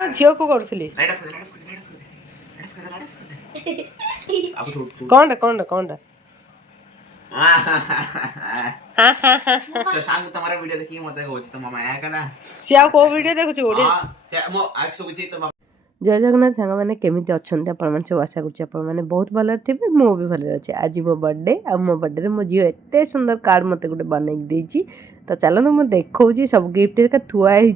झील को करुली कौन कौन कौन तुम्हारा वीडियो देखिए मत तो मामा आया कला सी आ को वीडियो देखुची ओडी मो आक्स बुझी तो जय जगन्नाथ सांग मैंने केमी अच्छा आप सब आशा करें बहुत भल थे मु भी भल अच्छे आज मो बर्थडे आ मो बर्थडे मो झील एत सुंदर कार्ड मत गोटे बनई तो चलते मुझे देखा सब गिफ्ट का थुआई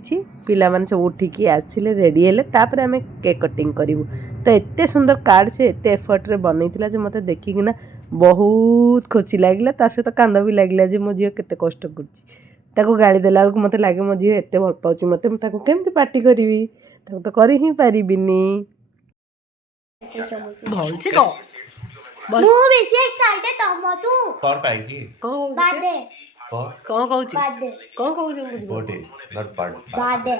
पिला माने सब उठिकी आसिले रेडी हेले तापर आम केक कटिंग करूँ तो एत सुंदर कार्ड से एत एफर्ट रे बनई मत देखिकिना बहुत खुशी लगे सहित कांद भी लगे मो झील केते कष्ट कर गाड़ी देला बेलू मत लगे मो झील एत भल पाँच मत केमती पार्टी करी तो कर ही पारिबिनी भलसे कह मु बेसी एक्साइटेड तम तू कौन पाएगी बर्थडे कौन कहूँ बर्थडे कौन कहूँ birthday not birthday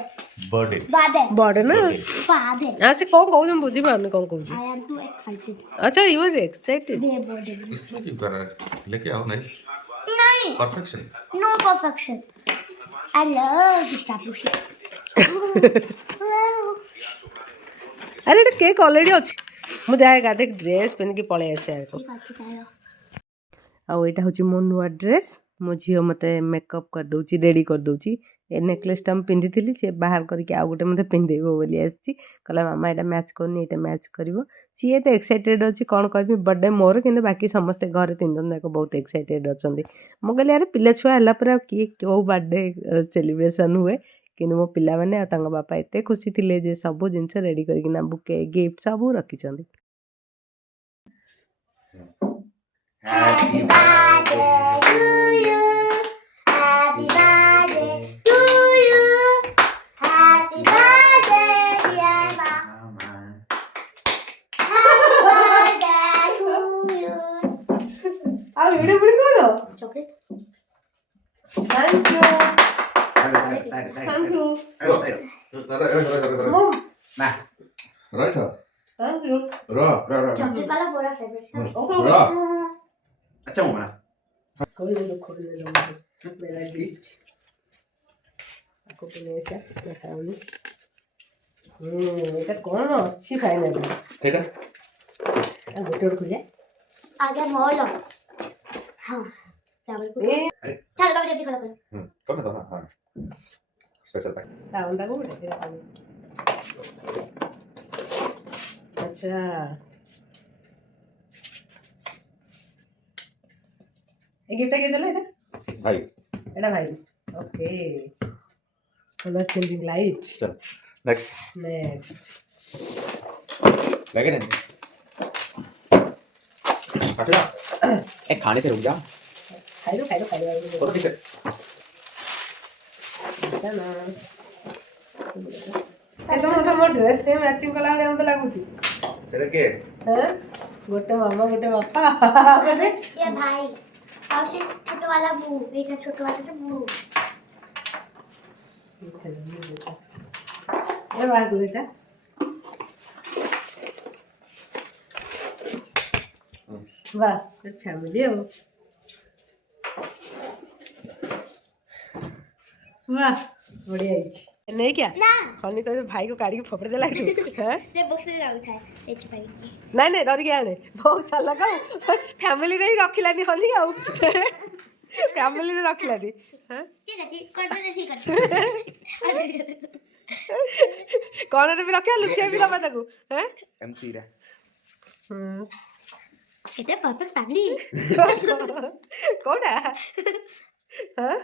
birthday birthday birthday ना बर्थडे हाँ से कौन कहूँ बुझी पारनी कौन कहूँ आई एम टू एक्साइटेड अच्छा यू आर एक्साइटेड वे बर्थडे इसमें क्यों कर रहा है लेके आओ नहीं नहीं perfection no perfection I love this type of shit अरे ये केक ऑलरेडी अच्छी मुझे आएगा देख ड्रेस पहन के पड़े आसे आउ यहाँ हूँ मो नुआ ड्रेस मो झील मत मेकअप कर दूची रेडी कर दूची ए नेकलेसटा मुझे पिंधि सी बाहर करके आउ गोटे मत पिंधेब बोली आसी कहला मामा यहाँ मैच करनी यहाँ मैच कर सी तो एक्साइटेड अच्छी कौन कह बर्थडे मोर कि बाकी समस्ते घर 3 जन जाक बहुत एक्साइटेड अच्छा मुझे कहली यार पिला छुआ है किए कौ बर्थडे सेलिब्रेशन हुए कि मो पिला माने बापा एत खुशी थे जे सब जिन रेडी करना बुके गिफ्ट सब रखी Happy birthday to you. Happy birthday to you. Happy birthday, dear Mama. Happy birthday to you. आ वीडियो बड़ी करो Chocolate. थैंक यू ना राइट थैंक यू Chocolate वाला पूरा favorite. अच्छा मामा खोल ले लो मेरा गिफ्ट आपको पेनेसा दिखाऊंगी এটা কোন আছে ফাইনাল ठीक है गोटे खुले आगे मॉल हाँ चावल को चल कब जल्दी खड़ा कर कौन है हां स्पेशल पैक टाउन को उठे अच्छा ए गिफ्ट के देले ना भाई एटा भाई ओके कलर चेंजिंग लाइट चल नेक्स्ट लगे नहीं हटना ए खाने पे रुक जा खाई लो और ठीक है ना ए तो मोर ड्रेस से मैचिंग कला ले हम तो लागुची तेरे के हैं गोटे मामा गोटे पापा ये भाई और से छोटा वाला मुंह ये छोटा वाला मुंह ये बात बेटा वाह फैमिली है वो वाह बढ़िया है नहीं क्या ना हनी तो भाई को काढ़ी के फोपड़ देला तू हैं से बॉक्स से राउत है से छिपाई नहीं नहीं डर गया ने बहुत चल लगा फैमिली नहीं रखिलानी हनी आउ फैमिली ने रखिलानी हैं ठीक है ठीक कर कौन ने भी रखा लुचिया भी दबा ताकू हैं एम्प्टी रे इतने परफेक्ट फैमिली कौन है हैं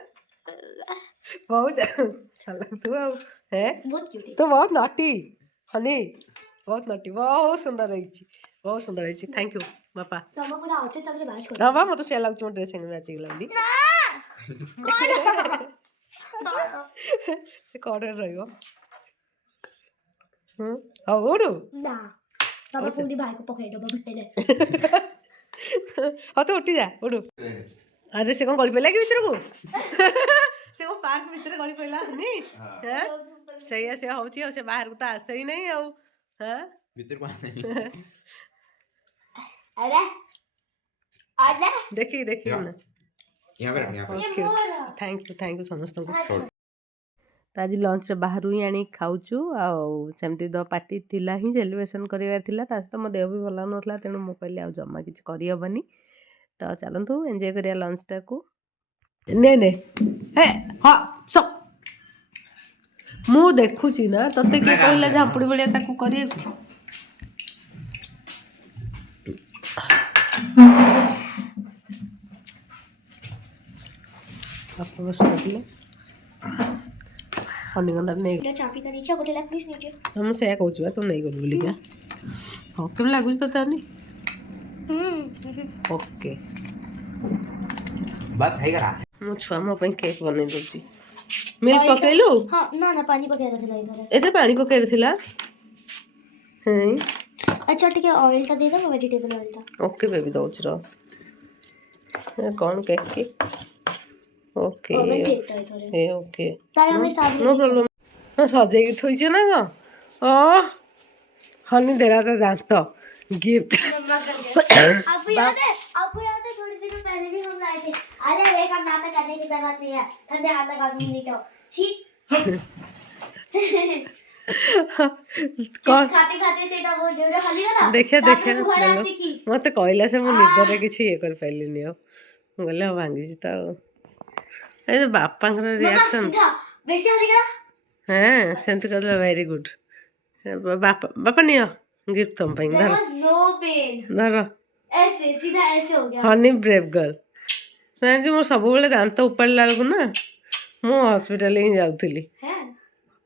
बहुत चल तू है बहुत क्यूट है तो बहुत नॉटी हनी बहुत सुंदर रही थैंक यू बापा तो हम पूरा आउटफिट तक बात कर ना बा मत से लागु ड्रेस संग मैचिंग लगली से कॉर्डर रहियो ओडू ना तब पूरी भाई को पकड़ दो भट्टे ने तो उठी जा ओडू अरे से कौन गली पड़ा कि भीतर को से वो पार्क भीतर गली पड़ा नहीं हैं सही से होची से बाहर को तो आसे ही नहीं आउ हैं भीतर को आसे नहीं अरे देखिए ना यहाँ पे थैंक यू समस्त को तो आज लंच रे बाहर ही आनी खाऊचु आमती द पार्टी थिला ही सेलिब्रेशन करार थिला तो मो देह भी भल ना तेणु मु कहली आ जमा किसी करहबनी तो चलतु एंजॉय करिया लंच टा को ने ने हे हाँ सब मु देखुची ना तते के कहला झांपुड़ी बलिया ताकू करिए आप बस करले हनीगंधा नहीं ये चाबी तो नीचे गोटे लग प्लीज नीचे हम से कहूछ बा तू नहीं कर बोली क्या हो केम लागुच तो तानी ओके बस है करा मो छुआ मो पई केक बनै दोची मिल्क पकेलु हां ना पानी पके रहा इधर एते पानी पके थिला हैं अच्छा ठीक है ऑयल का दे दो वेजिटेबल ऑयल का ओके बेबी दोच रो कौन केक की ओके ओवन देता है थोड़े ए ओके तारा में साथ नो प्रॉब्लम हां सजे की थोई छ ना ग ओ हनी देला तो दांत गिफ्ट आपको याद है थोड़ी देर पहले भी हम लाए थे अरे एक काम नाटक करने की जरूरत नहीं है ठंडे हाथ लगा भी नहीं तो ठीक खाते खाते से वो जो खाली ना देखिए मत कहला से मु निदरे किछि ये कर पाइलिनी हो गले भांगी छी तो ए बापा रिएक्शन बेसी हाली करा हां सेंत कर वेरी गुड बापा नियो गिफ्ट तुम पे धर नो पेन धर ऐसे सीधा ऐसे हो गया हनी ब्रेव गर्ल मैं जो सब बेले दांत उपाड़ा बेलू ना मु हॉस्पिटल ही जाउथली है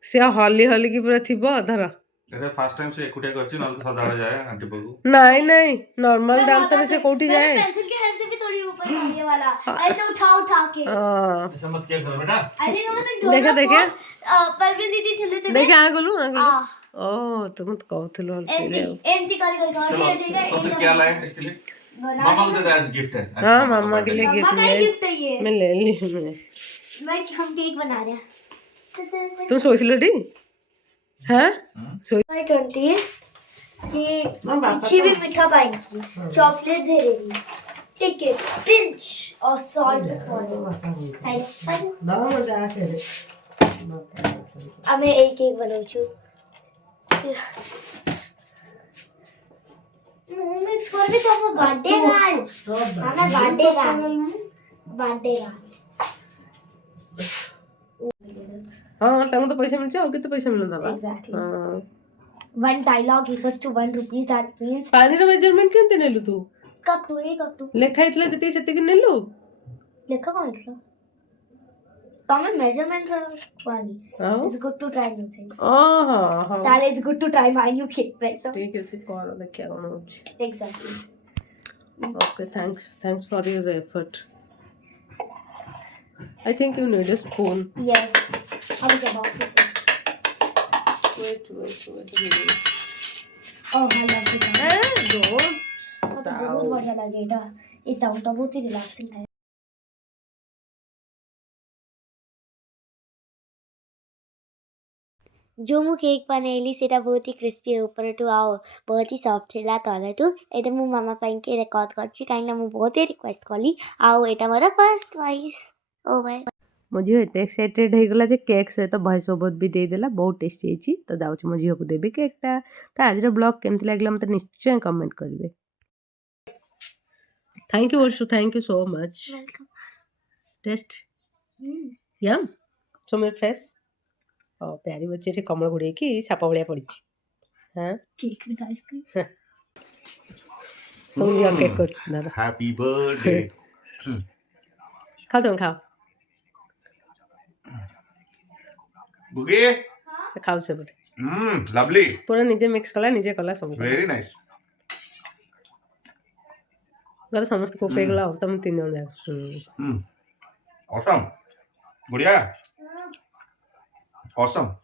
से हली हली की पूरा थिबो धर अरे फर्स्ट टाइम से एकुटिया करछि न तो सदाळे जाए आंटी बगु नहीं नहीं नॉर्मल दांत में से कोठी जाए पेंसिल की हेल्प से भी थोड़ी ऊपर आने वाला ऐसे उठा के हां ऐसा मत किया करो बेटा अरे वो तो देखे परवीन दीदी थे थे देखे आ गलु ओ तुम तो कहथलो एमती कर ठीक है तो फिर क्या लाए इसके लिए मामा को दे दे एज गिफ्ट है हां मामा के लिए मम्मा का गिफ्ट है ये मैं ले ली मैं हम केक बना रहे हैं तुम सोच लो डी हां मैं जानती है ये अच्छी भी मीठा पाएंगी चॉकलेट दे रही ठीक है पिंच और सॉल्ट साइड ना मजा आके अब मैं एक केक बनाऊं छु मिक्स कर भी तो बर्थडे गाल आना बर्थडे गाल हां तंग तो पैसा मिल जाओ कितने पैसा मिलदा बा एग्जैक्टली हां one dialogue equals to 1 rupees that means पानी रो मेजरमेंट केमते नेलु तू कप टू लेखा इतले जति सेति के नेलु लेखा कौन इसलो तमे मेजरमेंट पानी it's good to try new things हां ताले it's good to try my new cake right ठीक है से करो देखिया कोन होची exactly okay thanks for your effort I think you need a spoon yes अब क्या बात है wait oh I love this don't तो बहुत बढ़िया लगेगा इस साउंड तो बहुत ही रिलैक्सिंग था जो मु केक बनैली सेटा बहुत ही क्रिस्पी ऊपर टू आओ बहुत ही सॉफ्ट थिला तले टू एटा मु मामा पाइन के रिकॉर्ड करछि काइना मु बहुत ही रिक्वेस्ट कली आओ एटा मोर फर्स्ट वॉइस ओ भाई मो झील एत एक्साइटेड हो गला केक सहित वॉइस ओवर भी देदेला बहुत टेस्टी होती तो जाऊँ मो झील को देवी केकटा तो आज ब्लॉग केमती लगे मतलब निश्चय कमेंट करेंगे thank you Varshu thank you so much welcome टेस्ट यम सो मेरे फ्रेश ओ प्यारी बच्चे टे कमल गुड़े की साप भलिया पड़ी हाँ केक विद आइसक्रीम तुम जो केक कर हैप्पी बर्थडे खाओ तुम खाओ बुगे से खाओ से बोले लवली पूरा निजे मिक्स कला निजे कला सब वेरी नाइस गला समस्त को फेक लाओ तुम तीन जन जाओ ऑसम बढ़िया ऑसम